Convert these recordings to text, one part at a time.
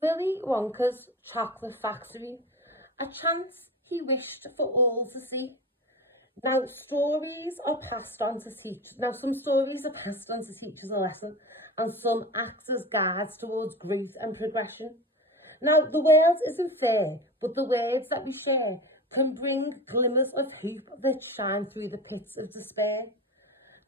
Willy Wonka's chocolate factory, a chance he wished for all to see. Now stories are passed on to teach. Now some stories are passed on to teach us a lesson, and some act as guides towards growth and progression. Now the world isn't fair, but the words that we share can bring glimmers of hope that shine through the pits of despair.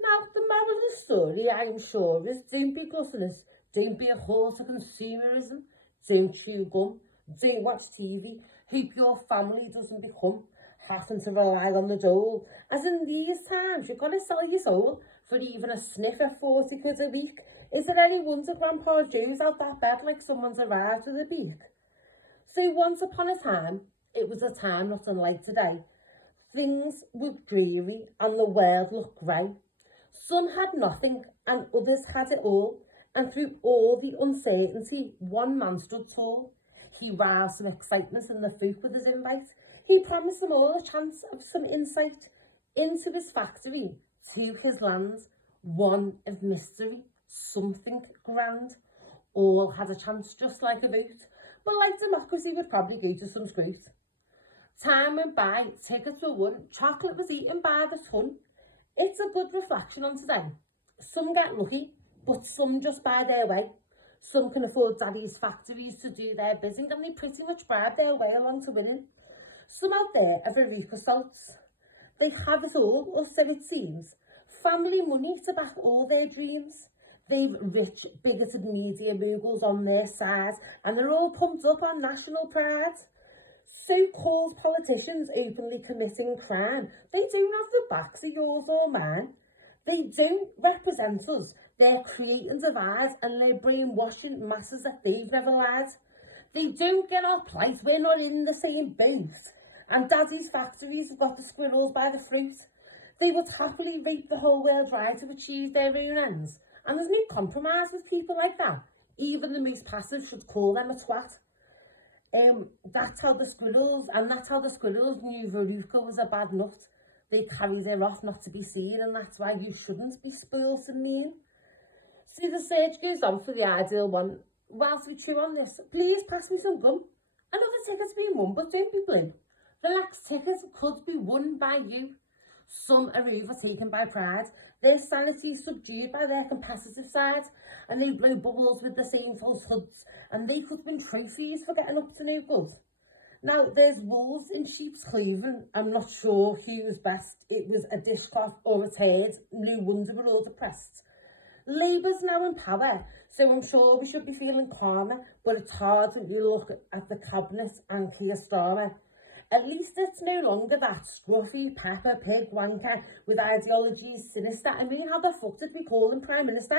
Now the moral of the story, I am sure, is don't be gluttonous, don't be a whore to consumerism, don't chew gum, don't watch TV, hope your family doesn't become having to rely on the dole. As in these times, you've got to sell your soul for even a sniff at 40 quid a week. Is it any wonder Grandpa Joe's out that bed like someone's arrived with a beak? So once upon a time, it was a time not unlike today. Things were dreary and the world looked grey. Some had nothing and others had it all, and through all the uncertainty, one man stood tall. He roused some excitement in the folk with his invite. He promised them all a chance of some insight into his factory, to his land, one of mystery, something grand. All had a chance just like a vote, but like democracy would probably go to some scroot. Time went by, tickets were won, chocolate was eaten by the ton. It's a good reflection on today. Some get lucky, but some just buy their way. Some can afford daddy's factories to do their bidding, and they pretty much bribe their way along to winning. Some out there are Veruca salts. They have it all, or so it seems. Family money to back all their dreams. They've rich, bigoted media moguls on their side, and they're all pumped up on national pride. So-called politicians openly committing crime, they don't have the backs of yours or mine. They don't represent us. They're creating divides and they're brainwashing masses that they've never lied. They don't get our plight. We're not in the same boat. And daddy's factories have got the squirrels by the fruit. They would happily rape the whole world dry to achieve their own ends. And there's no compromise with people like that. Even the most passive should call them a twat. That's how the squirrels knew Veruca was a bad nut. They carried her off not to be seen, and that's why you shouldn't be spoilt and mean. See, the search goes on for the ideal one. Whilst we chew on this, please pass me some gum. Another ticket's been won, but don't be blue. The next ticket could be won by you. Some are overtaken by pride. Their sanity is subdued by their competitive side, and they blow bubbles with the same falsehoods, and they could win trophies for getting up to no good. Now, there's wolves in sheep's clothing. I'm not sure who was best. It was a dishcloth or a turd. No wonder we're all depressed. Labour's now in power, so I'm sure we should be feeling calmer, but it's hard when you look at the cabinet and Keir Starmer. At least it's no longer that scruffy Peppa Pig wanker with ideologies sinister. I mean, how the fuck did we call him Prime Minister?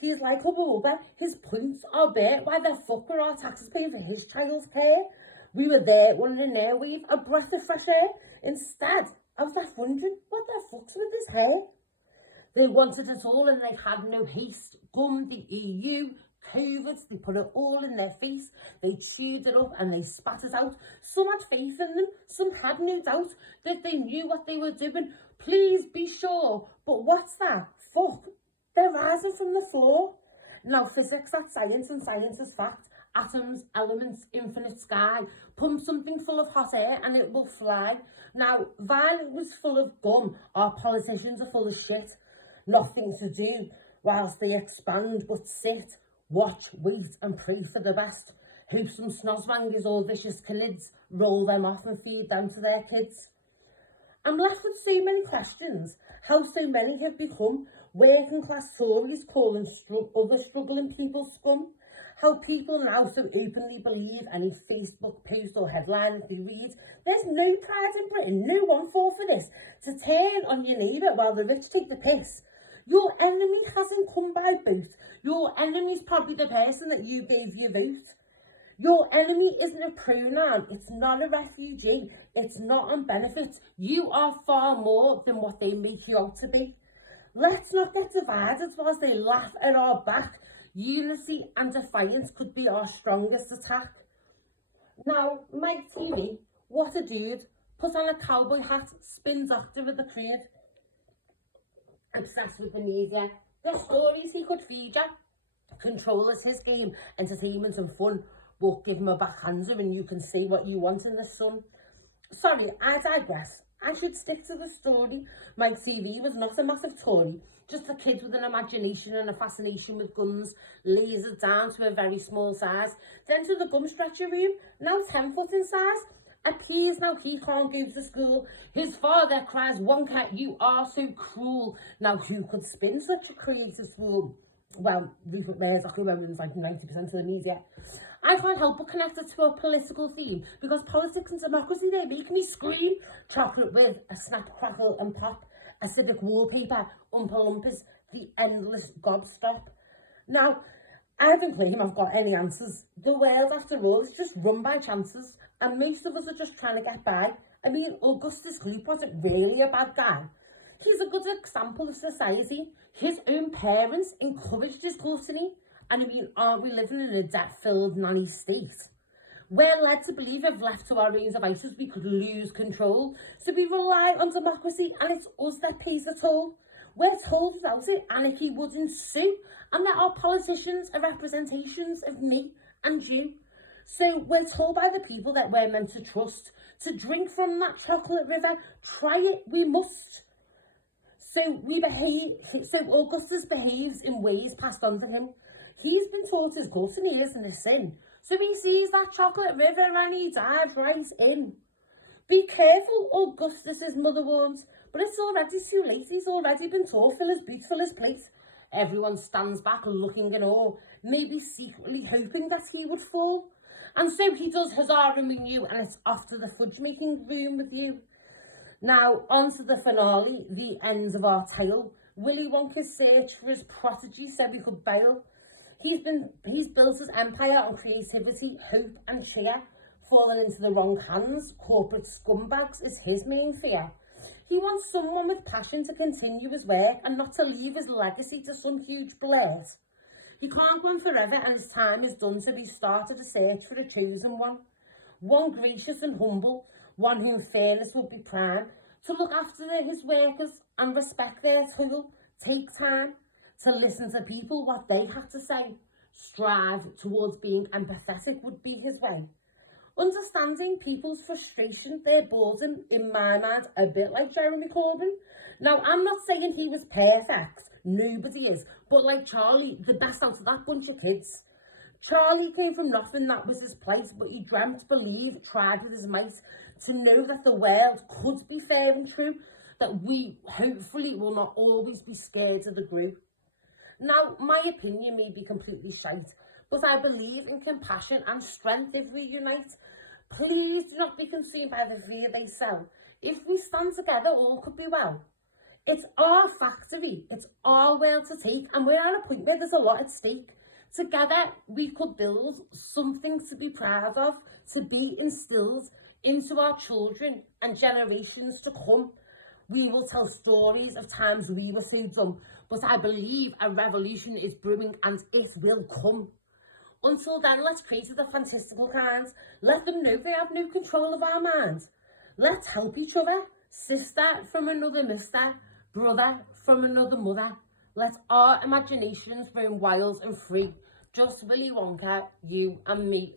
He's like a Hubba. His points are bare. Why the fuck were our taxes paying for his child's care? We were there wondering now we've a breath of fresh air. Instead, I was left wondering, what the fuck's with his hair? They wanted it all and they had no haste. Gum, the EU, COVID, they put it all in their face. They chewed it up and they spat it out. Some had faith in them, some had no doubt that they knew what they were doing. Please be sure. But what's that? Fuck. They're rising from the floor. Now physics, that's science, and science is fact. Atoms, elements, infinite sky. Pump something full of hot air and it will fly. Now, Violet was full of gum. Our politicians are full of shit. Nothing to do whilst they expand but sit. Watch, wait and pray for the best. Hope some snozwangers or vicious canids roll them off and feed them to their kids. I'm left with so many questions. How so many have become working class Tories calling other struggling people scum. How people now so openly believe any Facebook post or headline that they read. There's no pride in Britain, no one fall for this, to turn on your neighbour while the rich take the piss. Your enemy hasn't come by boat. Your enemy's probably the person that you gave your vote. Your enemy isn't a pronoun. It's not a refugee. It's not on benefits. You are far more than what they make you out to be. Let's not get divided whilst they laugh at our back. Unity and defiance could be our strongest attack. Now, Mike TV, what a dude. Put on a cowboy hat, spin doctor with the creed. Obsessed with the media. The stories he could feed you. Control is his game, entertainment and fun. but give him a backhander and you can see what you want in the sun. Sorry, I digress. I should stick to the story. Mike TV was not a massive Tory, just a kid with an imagination and a fascination with guns, lasered down to a very small size. Then to the gum stretcher room, now 10 foot in size. Appears now he can't go to school. His father cries, "Wonka, you are so cruel." Now who could spin such a creative fool? Well, Rupert Murdoch, who owns like 90% of the media. I can't help but connect it to a political theme, because politics and democracy, they make me scream. Chocolate with a snap, crackle and pop, acidic wallpaper, Oompa Loompas, the endless gobstop. Now, I don't claim I've got any answers. The world, after all, is just run by chances, and most of us are just trying to get by. I mean, Augustus Gloop wasn't really a bad guy. He's a good example of society. His own parents encouraged his gluttony. And I mean, aren't we living in a debt-filled nanny state? We're led to believe if left to our own devices, we could lose control. So we rely on democracy, and it's us that pays the toll. We're told without it, anarchy would ensue, and that our politicians are representations of me and you. So we're told by the people that we're meant to trust to drink from that chocolate river. Try it, we must. So Augustus behaves in ways passed on to him. He's been taught his gluttony isn't a sin. So he sees that chocolate river and he dives right in. Be careful, Augustus's mother warns, but it's already too late. He's already been taught, fill his boot, fill his plate. Everyone stands back looking in awe, maybe secretly hoping that he would fall. And so he does huzzah and renew, and it's off to the fudge making room with you. Now, on to the finale, the end of our tale. Willy Wonka's search for his prodigy said we could bail. He's built his empire on creativity, hope and cheer. Falling into the wrong hands, corporate scumbags, is his main fear. He wants someone with passion to continue his work and not to leave his legacy to some huge blurt. He can't go on forever, and his time is done, so he started a search for a chosen one. One gracious and humble, one whom fairness would be prime, to look after his workers and respect their toil. Take time to listen to people, what they have to say. Strive towards being empathetic would be his way. Understanding people's frustration, their boredom, in my mind, a bit like Jeremy Corbyn. Now, I'm not saying he was perfect, nobody is, but like Charlie, the best out of that bunch of kids. Charlie came from nothing, that was his place, but he dreamt, believed, tried with his might to know that the world could be fair and true, that we hopefully will not always be scared of the group. Now, my opinion may be completely shite, but I believe in compassion and strength if we unite. Please do not be consumed by the fear they sell. If we stand together, all could be well. It's our factory, it's our world to take, and we're at a point where there's a lot at stake. Together, we could build something to be proud of, to be instilled into our children and generations to come. We will tell stories of times we were so dumb, but I believe a revolution is brewing and it will come. Until then, let's pray to the fantastical kind. Let them know they have no control of our minds. Let's help each other. Sister from another mister, brother from another mother. Let our imaginations roam wild and free. Just Willy Wonka, you and me.